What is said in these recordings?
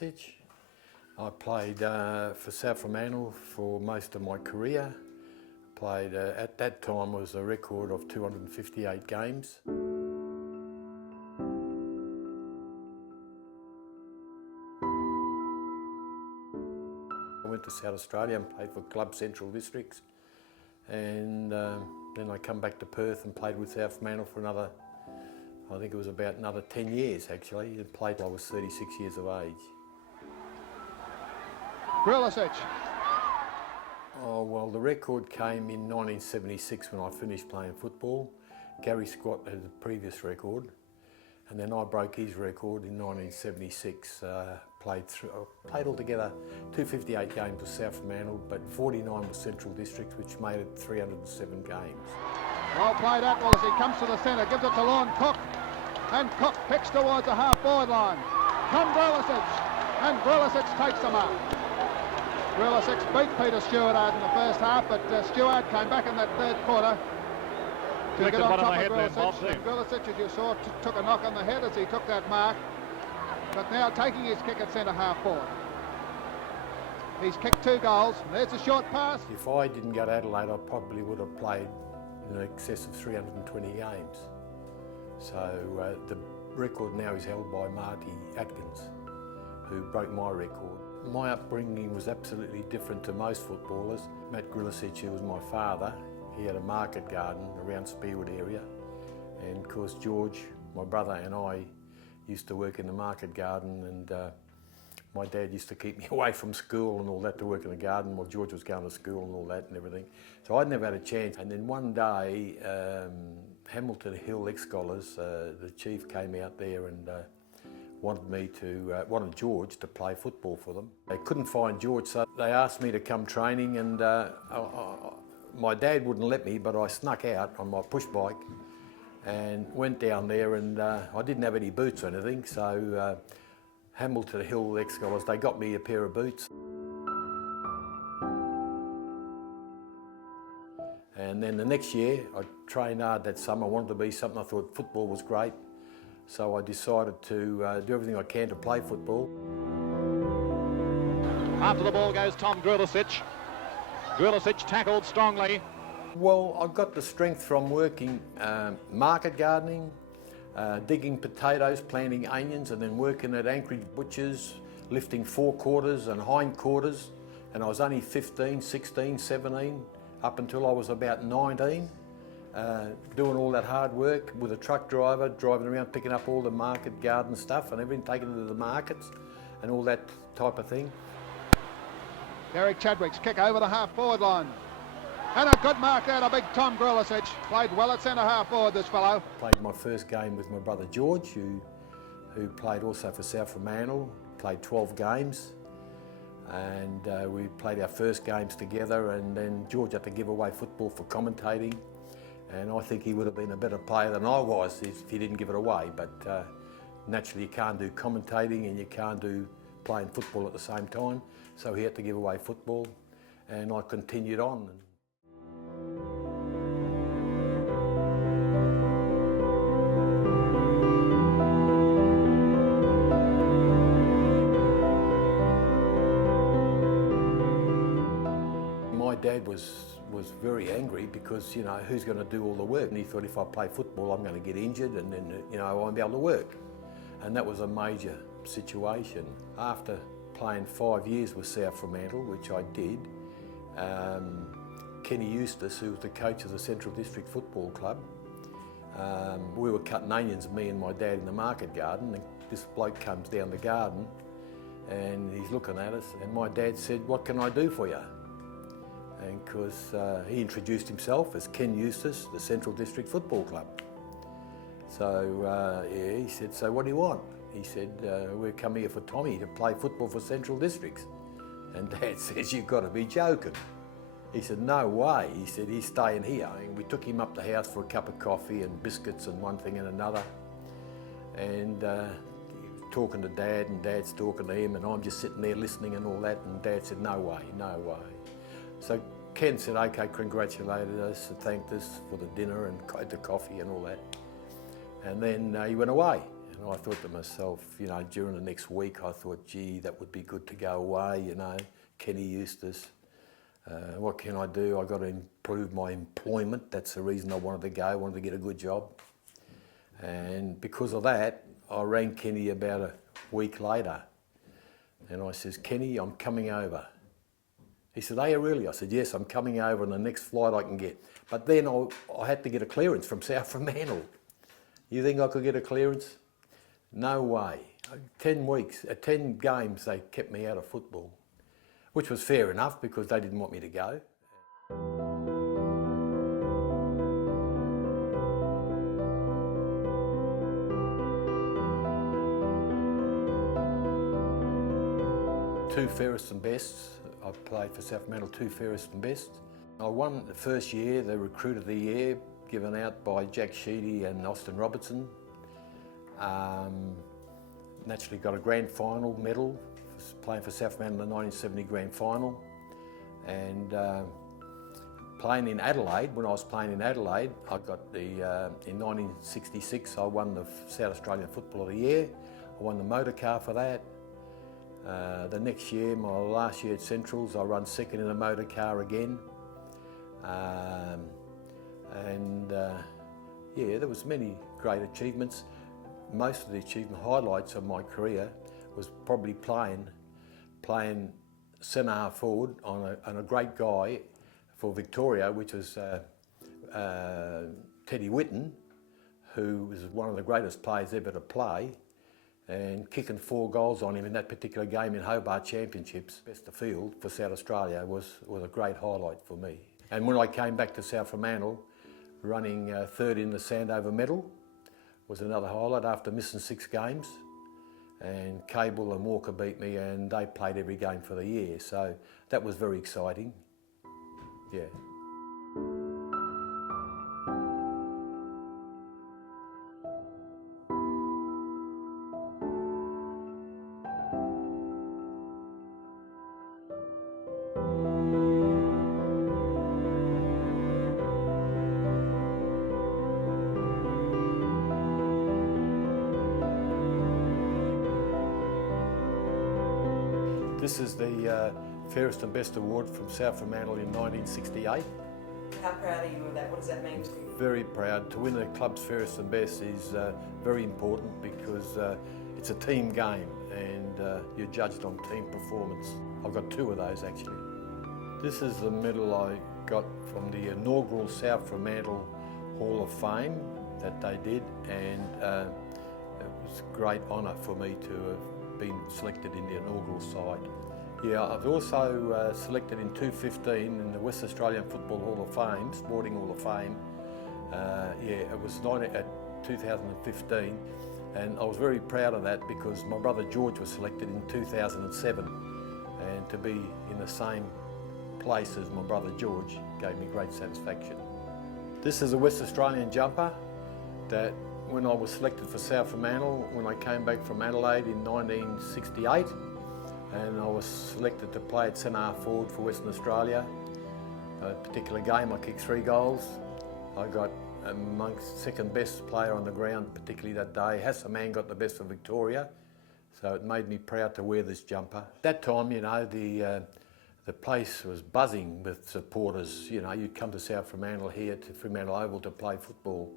Grljusich. I played for South Fremantle for most of my career. Played at that time was a record of 258 games. I went to South Australia and played for Club Central Districts, and then I come back to Perth and played with South Fremantle for another, I think it was about another 10 years actually. I played till I was 36 years of age. Grljusich. Oh, well, the record came in 1976 when I finished playing football. Gary Scott had the previous record, and then I broke his record in 1976. Played altogether 258 games with South Fremantle, but 49 with Central Districts, which made it 307 games. Well played Atwell as he comes to the centre, gives it to Lorne Cook, and Cook picks towards the half-forward line. Tom Grljusich, and Grljusich takes the mark. Grljusich beat Peter Stewart out in the first half, but Stewart came back in that third quarter to get on top of Grljusich. Grljusich, as you saw, took a knock on the head as he took that mark, but now taking his kick at centre half forward. He's kicked 2 goals, and there's a short pass. If I didn't go to Adelaide, I probably would have played in excess of 320 games. So the record now is held by Marty Atkins, who broke my record. My upbringing was absolutely different to most footballers. Matt Grljusich, who was my father, he had a market garden around Spearwood area, and of course George, my brother, and I used to work in the market garden, and my dad used to keep me away from school and all that to work in the garden while George was going to school and all that and everything. So I'd never had a chance. And then one day, Hamilton Hill ex-scholars, the chief came out there and wanted George to play football for them. They couldn't find George, so they asked me to come training, and my dad wouldn't let me, but I snuck out on my push bike and went down there, and I didn't have any boots or anything, so Hamilton Hill ex-scholars, they got me a pair of boots. And then the next year, I trained hard that summer. I wanted to be something. I thought football was great. So I decided to do everything I can to play football. After the ball goes Tom Grljusich. Grljusich tackled strongly. Well, I got the strength from working market gardening, digging potatoes, planting onions, and then working at Anchorage Butchers, lifting forequarters and hindquarters. And I was only 15, 16, 17, up until I was about 19. Doing all that hard work with a truck driver, driving around picking up all the market garden stuff and everything, taking it to the markets and all that type of thing. Derek Chadwick's kick over the half-forward line. And a good mark there, a big Tom Grljusich. Played well at centre half-forward, this fellow. Played my first game with my brother George, who played also for South Fremantle, played 12 games. And we played our first games together, and then George had to give away football for commentating. And I think he would have been a better player than I was if he didn't give it away. But naturally you can't do commentating and you can't do playing football at the same time. So he had to give away football, and I continued on. My dad was very angry because, you know, who's going to do all the work? And he thought if I play football, I'm going to get injured and then, you know, I won't be able to work. And that was a major situation. After playing 5 years with South Fremantle, which I did, Kenny Eustace, who was the coach of the Central District Football Club, we were cutting onions, me and my dad, in the market garden, and this bloke comes down the garden and he's looking at us, and my dad said, "What can I do for you?" And because he introduced himself as Ken Eustace, the Central District Football Club. So yeah, he said, "So what do you want?" He said, "We're coming here for Tommy to play football for Central Districts." And Dad says, "You've got to be joking." He said, "No way." He said, "He's staying here." And we took him up the house for a cup of coffee and biscuits and one thing and another. And he was talking to Dad, and Dad's talking to him, and I'm just sitting there listening and all that. And Dad said, "No way, no way." So Ken said, "Okay," congratulated us and thanked us for the dinner and the coffee and all that. And then he went away. And I thought to myself, you know, during the next week, I thought, gee, that would be good to go away, you know, Kenny Eustace. What can I do? I got to improve my employment. That's the reason I wanted to go. I wanted to get a good job. And because of that, I rang Kenny about a week later. And I says, Kenny, I'm coming over. He said, are you really? I said, yes, I'm coming over on the next flight I can get. But then I had to get a clearance from South Fremantle. You think I could get a clearance? No way. 10 weeks, 10 games they kept me out of football, which was fair enough because they didn't want me to go. Two fairest and bests. I played for South Fremantle, two fairest and best. I won the first year, the Recruit of the Year, given out by Jack Sheedy and Austin Robertson. Naturally got a grand final medal, playing for South Fremantle in the 1970 grand final. And playing in Adelaide, when I was playing in Adelaide, I got the, in 1966, I won the South Australian Football of the Year. I won the motor car for that. The next year, my last year at Centrals, I run second in a motor car again. Yeah, there was many great achievements. Most of the achievement highlights of my career was probably playing centre half forward on a great guy for Victoria, which was Teddy Whitten, who was one of the greatest players ever to play, and kicking 4 goals on him in that particular game in Hobart Championships, best of field for South Australia, was a great highlight for me. And when I came back to South Fremantle, running third in the Sandover medal was another highlight after missing 6 games. And Cable and Walker beat me and they played every game for the year. So that was very exciting, yeah. This is the Fairest and Best Award from South Fremantle in 1968. How proud are you of that? What does that mean to you? Very proud. To win the club's Fairest and Best is very important because it's a team game and you're judged on team performance. I've got 2 of those actually. This is the medal I got from the inaugural South Fremantle Hall of Fame that they did, and it was a great honour for me to have been selected in the inaugural side. Yeah, I've also selected in 2015 in the West Australian Football Hall of Fame, Sporting Hall of Fame. Yeah, it was 2015, and I was very proud of that because my brother George was selected in 2007, and to be in the same place as my brother George gave me great satisfaction. This is a West Australian jumper that when I was selected for South Fremantle, when I came back from Adelaide in 1968, and I was selected to play at centre half forward for Western Australia. A particular game I kicked 3 goals. I got amongst second best player on the ground, particularly that day. Hassaman got the best for Victoria, so it made me proud to wear this jumper. At that time, you know, the place was buzzing with supporters. You know, you'd come to South Fremantle here to Fremantle Oval to play football,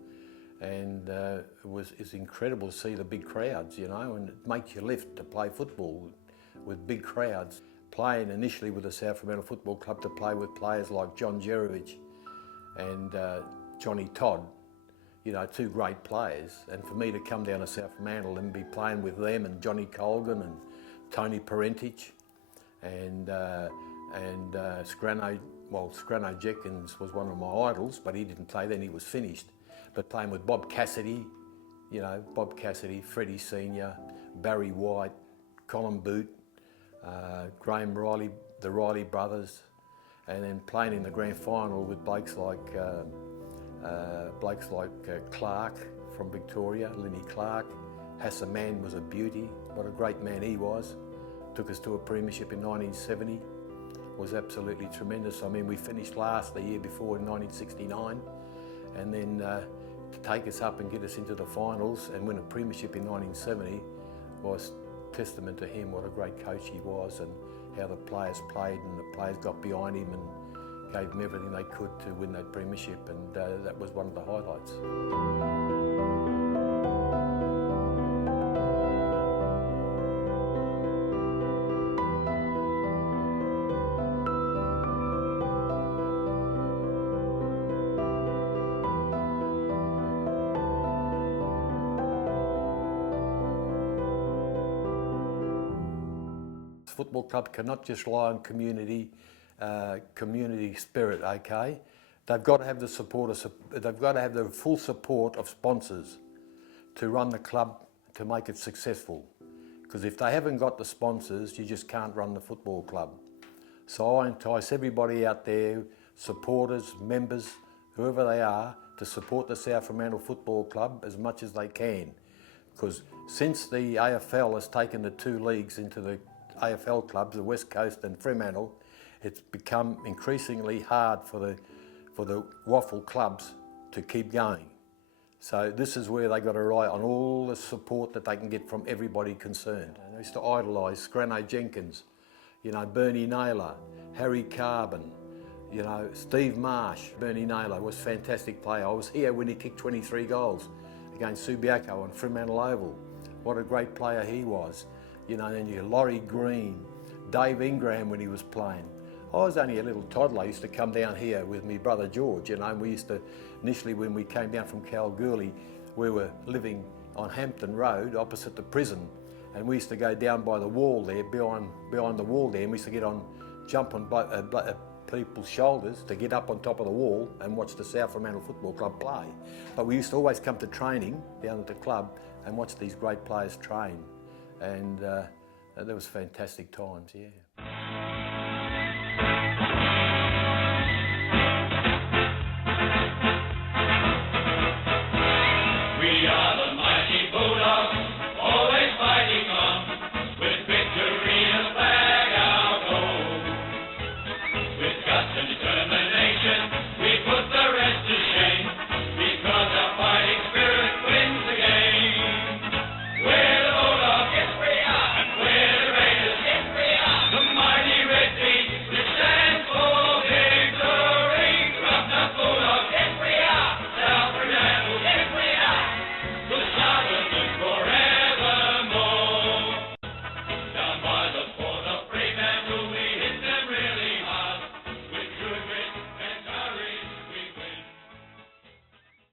and it's incredible to see the big crowds, you know, and it makes you lift to play football with big crowds. Playing initially with the South Fremantle Football Club to play with players like John Jerovich and Johnny Todd, you know, 2 great players. And for me to come down to South Fremantle and be playing with them and Johnny Colgan and Tony Parentich and Scrano Jenkins was one of my idols, but he didn't play then, he was finished. But playing with Bob Cassidy, you know, Bob Cassidy, Freddie Senior, Barry White, Colin Boot, Graham Riley, the Riley brothers, and then playing in the grand final with blokes like Clark from Victoria, Lenny Clark. Hassaman was a beauty, what a great man he was. Took us to a premiership in 1970, was absolutely tremendous. I mean, we finished last the year before in 1969, and then to take us up and get us into the finals and win a premiership in 1970 was testament to him, what a great coach he was, and how the players played and the players got behind him and gave him everything they could to win that premiership, and that was one of the highlights. Football club cannot just rely on community spirit. Okay, they've got to have the support. They've got to have the full support of sponsors to run the club to make it successful. Because if they haven't got the sponsors, you just can't run the football club. So I entice everybody out there, supporters, members, whoever they are, to support the South Fremantle Football Club as much as they can. Because since the AFL has taken the two leagues into the AFL clubs, the West Coast and Fremantle, it's become increasingly hard for the waffle clubs to keep going. So this is where they've got to rely on all the support that they can get from everybody concerned. And I used to idolise Grano Jenkins, you know, Bernie Naylor, Harry Carbon, you know, Steve Marsh. Bernie Naylor was a fantastic player. I was here when he kicked 23 goals against Subiaco on Fremantle Oval. What a great player he was. You know, then you Laurie Green, Dave Ingram when he was playing. I was only a little toddler. I used to come down here with my brother George, you know, and we used to, initially when we came down from Kalgoorlie, we were living on Hampton Road opposite the prison, and we used to go down by the wall there, behind the wall there, and we used to jump on people's shoulders to get up on top of the wall and watch the South Fremantle Football Club play. But we used to always come to training down at the club and watch these great players train. And there was fantastic times, yeah.